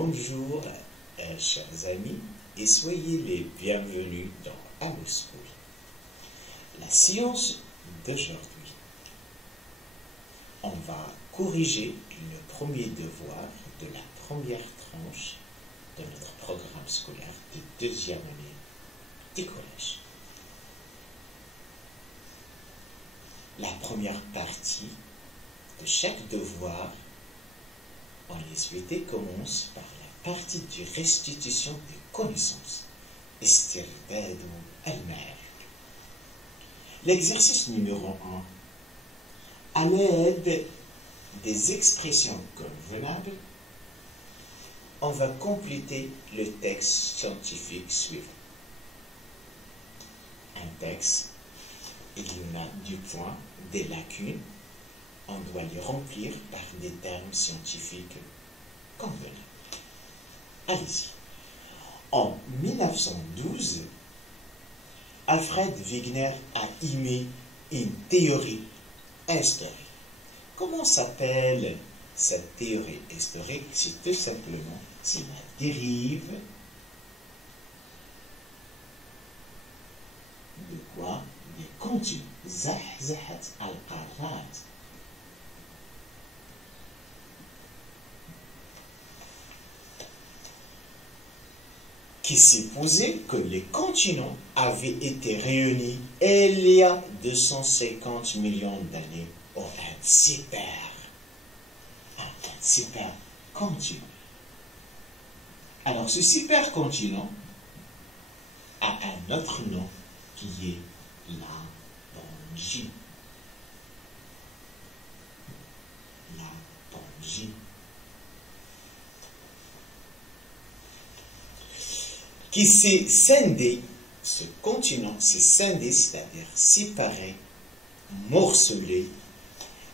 Bonjour, chers amis, et soyez les bienvenus dans Allo School. La science d'aujourd'hui, on va corriger le premier devoir de la première tranche de notre programme scolaire de deuxième année du collège. La première partie de chaque devoir en SVT commence par la partie de restitution des connaissances. L'exercice numéro 1. À l'aide des expressions convenables, on va compléter le texte scientifique suivant. Un texte, il y en a du point, des lacunes. On doit les remplir par des termes scientifiques convenables. Allez-y. En 1912, Alfred Wegener a émis une théorie historique. Comment s'appelle cette théorie historique? C'est tout simplement c'est la dérive de quoi? Des continus. Zahzahat al-Qarrat. Qui supposait que les continents avaient été réunis il y a 250 millions d'années en un super continent. Alors, ce supercontinent a un autre nom qui est la Pangaea. La Pangaea. Qui s'est scindé, ce continent s'est scindé, c'est-à-dire séparé, morcelé.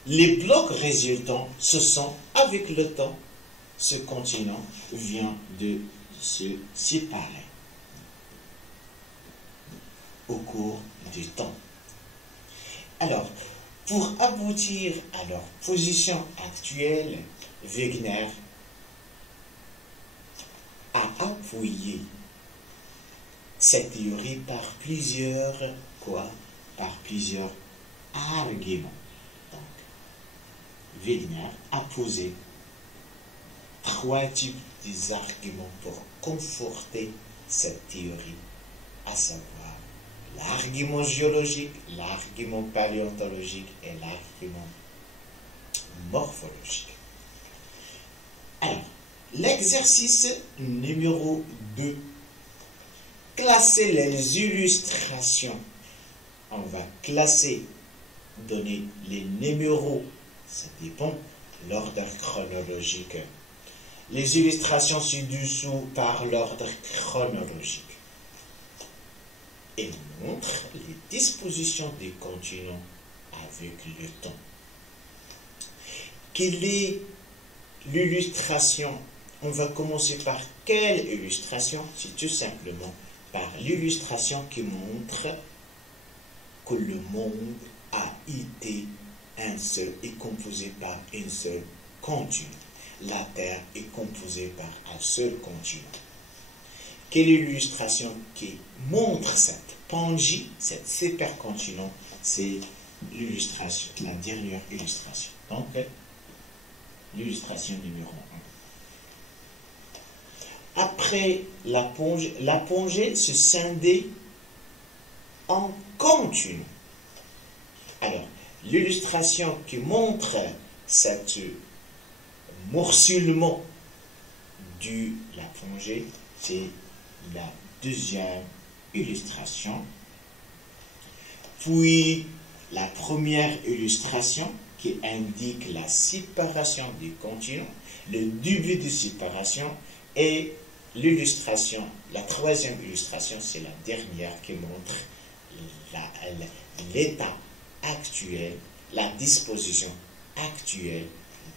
Les blocs résultants se sont, avec le temps, ce continent vient de se séparer au cours du temps. Alors, pour aboutir à leur position actuelle, Wegener a appuyé cette théorie par plusieurs arguments. Donc, Wegener a posé 3 types d'arguments pour conforter cette théorie, à savoir l'argument géologique, l'argument paléontologique et l'argument morphologique. Alors, l'exercice numéro 2. Classer les illustrations. On va classer, donner les numéros, ça dépend, l'ordre chronologique. Les illustrations ci-dessous par l'ordre chronologique. Et montre les dispositions des continents avec le temps. Quelle est l'illustration? On va commencer par quelle illustration? C'est tout simplement par l'illustration qui montre que le monde a été un seul et composé par un seul continent. La Terre est composée par un seul continent. Quelle illustration qui montre cette Pangaea, cette supercontinent? C'est l'illustration, la dernière illustration. Donc, l'illustration numéro 1. Après la Pangaea se scindait en continents. Alors, l'illustration qui montre cet morcellement de la Pangaea, c'est la deuxième illustration. Puis, la première illustration qui indique la séparation des continents, le début de séparation, et l'illustration, la troisième illustration, c'est la dernière qui montre l'état actuel, la disposition actuelle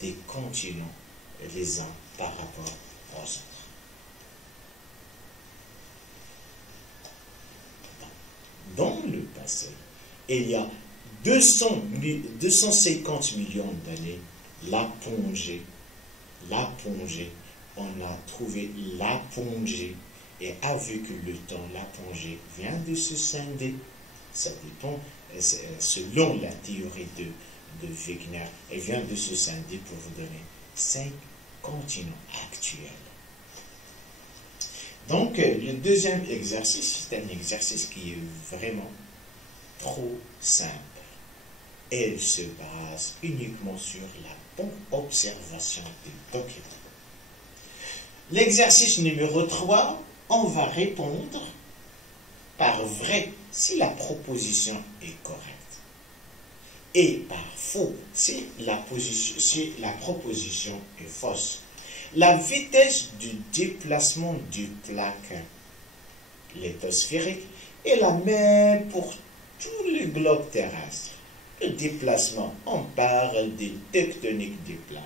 des continents les uns par rapport aux autres. Dans le passé, il y a 250 millions d'années, la Pangaea on a trouvé l'apogée. Et avec le temps, l'apogée vient de se scinder. Ça dépend, selon la théorie de Wegener, elle vient de se scinder pour vous donner 5 continents actuels. Donc, le deuxième exercice, c'est un exercice qui est vraiment trop simple. Elle se base uniquement sur la bonne observation des documents. L'exercice numéro 3, on va répondre par vrai si la proposition est correcte et par faux si la proposition est fausse. La vitesse du déplacement du plaque lithosphérique est la même pour tout le globe terrestre. Le déplacement, on parle des tectoniques des plaques.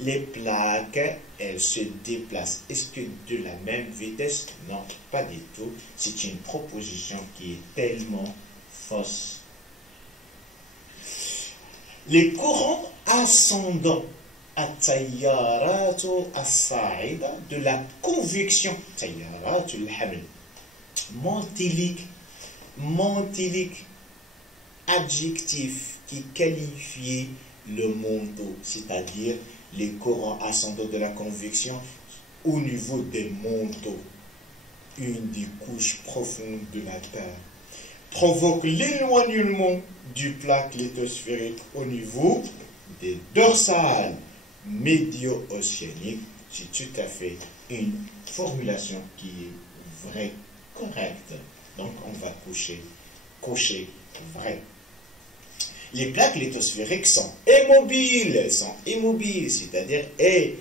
Les plaques, elles se déplacent. Est-ce que de la même vitesse? Non, pas du tout. C'est une proposition qui est tellement fausse. Les courants ascendants de la convection, montilique, adjectif qui qualifie le manteau, c'est-à-dire les courants ascendants de la convection au niveau des manteaux, une des couches profondes de la Terre, provoque l'éloignement du plaque lithosphérique au niveau des dorsales médio-océaniques. C'est tout à fait une formulation qui est vraie, correcte. Donc on va cocher vrai. Les plaques lithosphériques sont immobiles, c'est-à-dire elles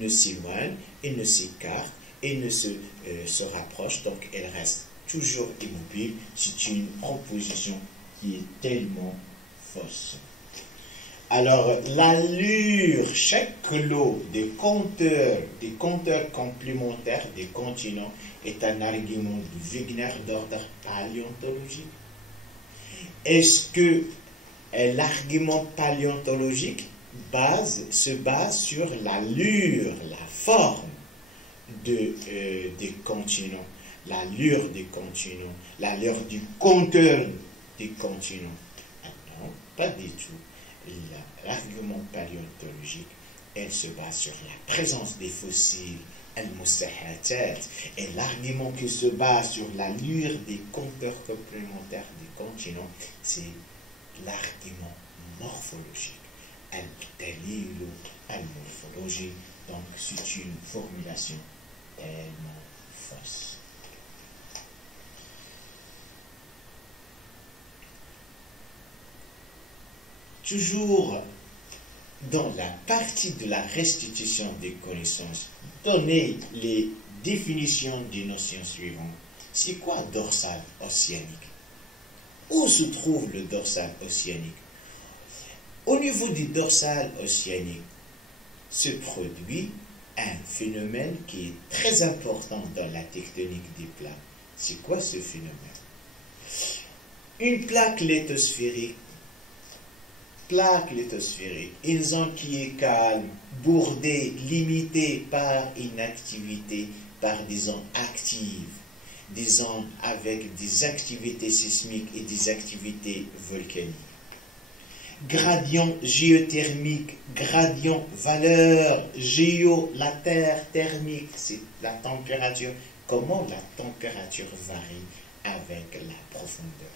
ne s'éloignent, elles ne s'écartent, elles ne se rapprochent, donc elles restent toujours immobiles. C'est une proposition qui est tellement fausse. Alors, l'allure, chaque lot des compteurs complémentaires des continents est un argument de Wegener d'ordre paléontologique. Est-ce que l'argument paléontologique se base sur l'allure, la forme des continents, l'allure des continents, l'allure du compteur des continents? Non, pas du tout. L'argument paléontologique, elle se base sur la présence des fossiles, al-mustahatat, et l'argument qui se base sur l'allure des compteurs complémentaires des continents, c'est l'argument morphologique, al-dalilu al-morphologie. Donc c'est une formulation tellement fausse. Toujours dans la partie de la restitution des connaissances, donnez les définitions des notions suivantes. C'est quoi dorsal océanique? Où se trouve le dorsal océanique? Au niveau du dorsal océanique se produit un phénomène qui est très important dans la tectonique des plaques. C'est quoi ce phénomène? Une plaque lithosphérique, une zone qui est calme, bordée, limitée par une activité, par des zones actives, des zones avec des activités sismiques et des activités volcaniques. Gradient géothermique, gradient valeur la terre thermique, c'est la température. Comment la température varie avec la profondeur?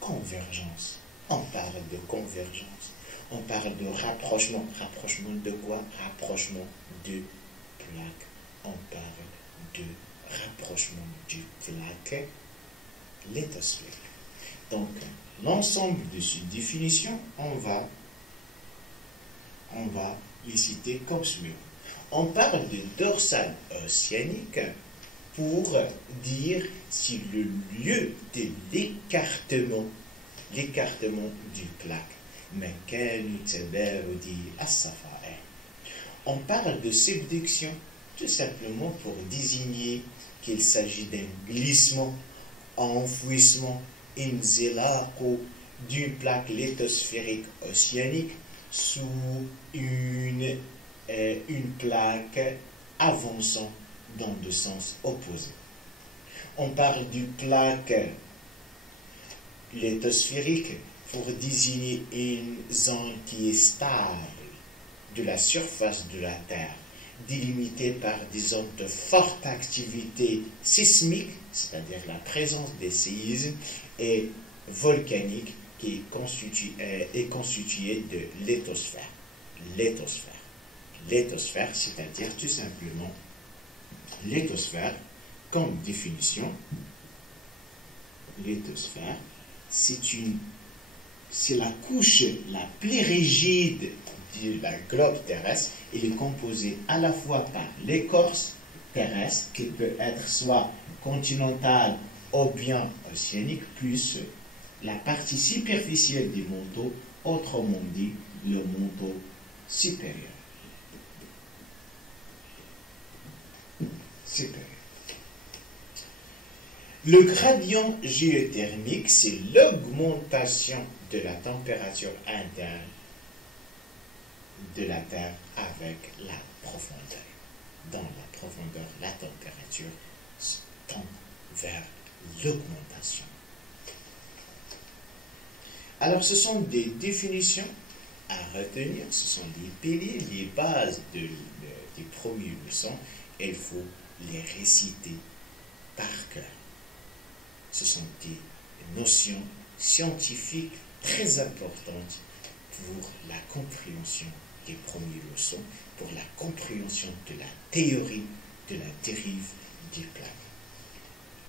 Convergence. On parle de convergence. On parle de rapprochement. Rapprochement de quoi? Rapprochement de plaque. On parle de rapprochement du plaque lithosphérique. Donc, l'ensemble de ces définitions, on va les citer comme suivant. On parle de dorsale océanique pour dire si le lieu de l'écartement du plaque. On parle de subduction tout simplement pour désigner qu'il s'agit d'un glissement, enfouissement, d'une plaque lithosphérique océanique sous une une plaque avançant dans deux sens opposés. On parle d'une plaque lithosphérique pour désigner une zone qui est stable de la surface de la Terre, délimitée par des zones de forte activité sismique, c'est-à-dire la présence des séismes, et volcanique qui est constituée de lithosphère. Lithosphère, c'est-à-dire tout simplement lithosphère, comme définition, lithosphère, c'est la couche la plus rigide du globe terrestre. Il est composé à la fois par l'écorce terrestre, qui peut être soit continentale ou bien océanique, plus la partie superficielle du manteau, autrement dit le manteau supérieur. Le gradient géothermique, c'est l'augmentation de la température interne de la Terre avec la profondeur. Dans la profondeur, la température tend vers l'augmentation. Alors, ce sont des définitions à retenir, ce sont les piliers, les bases des premières leçons. Il faut les réciter par cœur. Ce sont des notions scientifiques très importantes pour la compréhension des premières leçons, pour la compréhension de la théorie de la dérive des planètes.